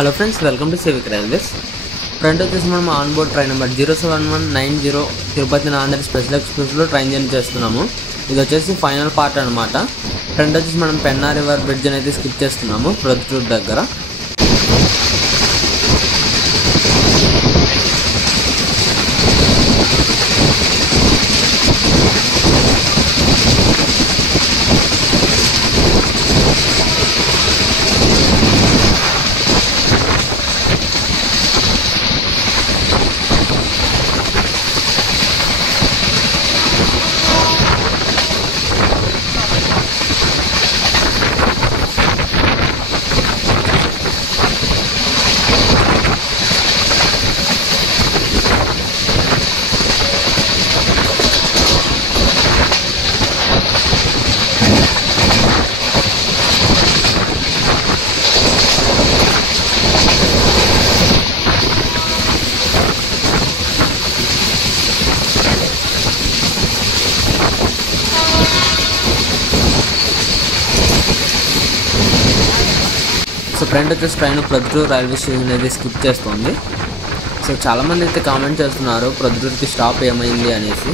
Hello friends, welcome to civic railways. Front వచ్చేసి మనం on board train number 07190 Tirupati Nanded special ఎక్స్ప్రెస్లో train journey చేస్తున్నాము. ఇది వచ్చేసి ఫైనల్ పార్ట్ అనమాట. ఫ్రంట్ వచ్చేసి మనం పెన్నా రివర్ బ్రిడ్జ్ అనేది స్కిప్ చేస్తున్నాము ప్రొద్దుటూరు దగ్గర. సో ఫ్రెండ్ వచ్చేసి ట్రైన్ ప్రొద్దుటూరు రైల్వే స్టేషన్ అనేది స్కిప్ చేస్తుంది. సో చాలామంది అయితే కామెంట్ చేస్తున్నారు ప్రొద్దుటూరుకి స్టాప్ ఏమైంది అనేసి.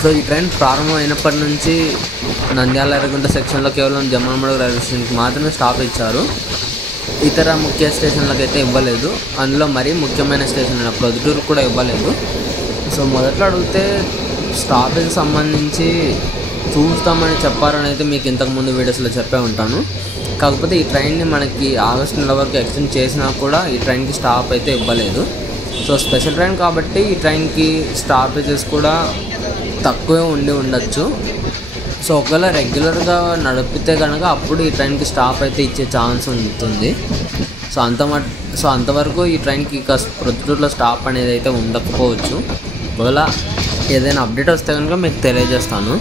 సో ఈ ట్రైన్ ప్రారంభం అయినప్పటి నుంచి నంద్యాల ఎర్రగుంట సెక్షన్లో కేవలం జమ్మలమడుగు రైల్వే స్టేషన్కి మాత్రమే స్టాప్ ఇచ్చారు. ఇతర ముఖ్య స్టేషన్లకు అయితే ఇవ్వలేదు. అందులో మరీ ముఖ్యమైన స్టేషన్ అయిన ప్రొద్దుటూరు కూడా ఇవ్వలేదు. సో మొదట్లో అడిగితే స్టాపేజ్ సంబంధించి చూస్తామని చెప్పారని అయితే మీకు ఇంతకుముందు వీడియోస్లో చెప్పే ఉంటాను. కాకపోతే ఈ ట్రైన్ని మనకి ఆగస్టు నెల వరకు ఎక్స్టెండ్ చేసినా కూడా ఈ ట్రైన్కి స్టాప్ అయితే ఇవ్వలేదు. సో స్పెషల్ ట్రైన్ కాబట్టి ఈ ట్రైన్కి స్టాపేజెస్ కూడా తక్కువే ఉండొచ్చు. సో ఒకవేళ రెగ్యులర్గా నడిపితే కనుక అప్పుడు ఈ ట్రైన్కి స్టాప్ అయితే ఇచ్చే ఛాన్స్ ఉంటుంది. సో అంతవరకు ఈ ట్రైన్కి ఇక ప్రొద్దుటూరులో స్టాప్ అనేది అయితే ఉండకపోవచ్చు. ఒకవేళ ఏదైనా అప్డేట్ వస్తే కనుక మీకు తెలియజేస్తాను.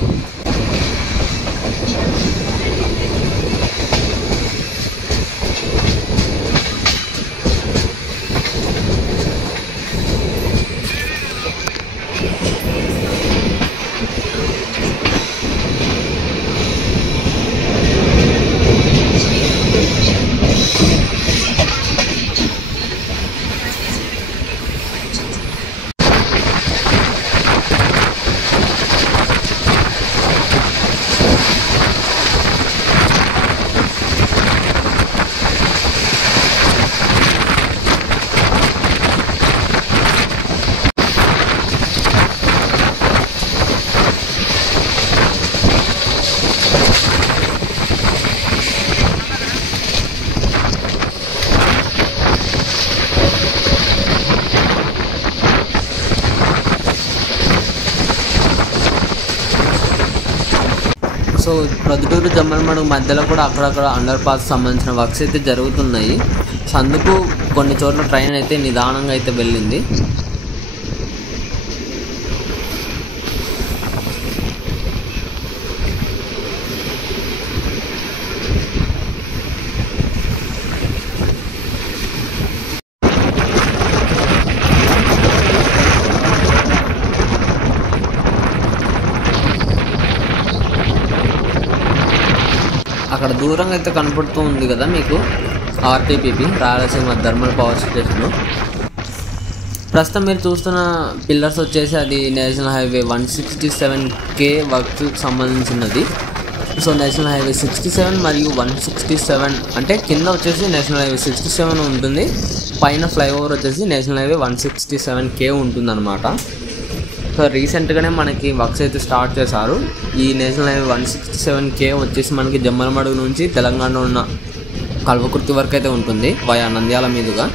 సో ప్రొద్దుటూరు జమ్మలమడుగు మధ్యలో కూడా అక్కడక్కడ అండర్ పాస్ సంబంధించిన వర్క్స్ అయితే జరుగుతున్నాయి. సో అందుకు కొన్ని చోట్ల ట్రైన్ అయితే నిదానంగా అయితే వెళ్ళింది. అక్కడ దూరంగా అయితే కనపడుతూ ఉంది కదా మీకు RTPP Rayalaseema thermal power station. ప్రస్తుతం మీరు చూస్తున్న పిల్లర్స్ వచ్చేసి అది నేషనల్ హైవే 167K వర్క్ సంబంధించినది. సో నేషనల్ హైవే 67 మరియు 167 అంటే కింద వచ్చేసి నేషనల్ హైవే 67 ఉంటుంది, పైన ఫ్లైఓవర్ వచ్చేసి నేషనల్ హైవే 167K ఉంటుందన్నమాట. సో రీసెంట్గానే మనకి వర్క్స్ అయితే స్టార్ట్ చేశారు. ఈ నేషనల్ హైవే 167K వచ్చేసి మనకి జమ్మలమడుగు నుంచి తెలంగాణలో ఉన్న కల్వకుర్తి వరకు అయితే ఉంటుంది వయా నంద్యాల మీదుగా.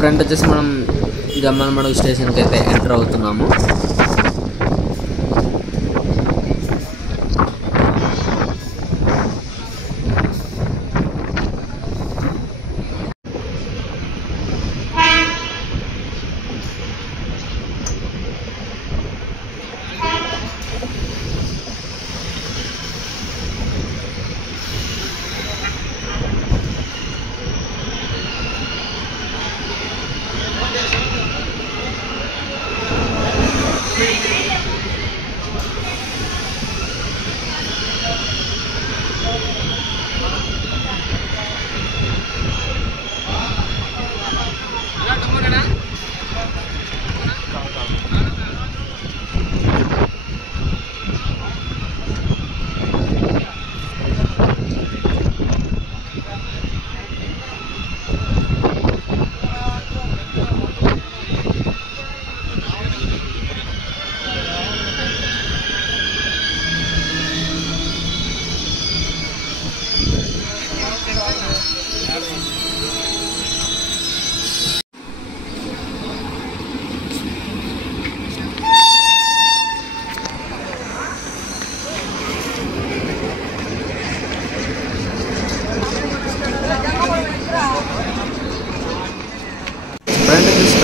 ఫ్రంట్ వచ్చేసి మనం జమ్మలమడుగు స్టేషన్కి అయితే ఎంటర్ అవుతున్నాము.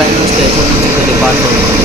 ట్రైన్ స్టేషన్ నుంచి డిపార్ట్ అవుతుంది.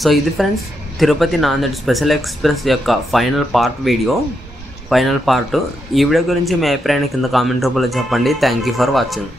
సో ఇది friends Tirupati Nanded special express యొక్క ఫైనల్ పార్ట్ ఈ వీడియో గురించి మీ అభిప్రాయాన్ని కింద కామెంట్ రూపంలో చెప్పండి. Thank you for watching.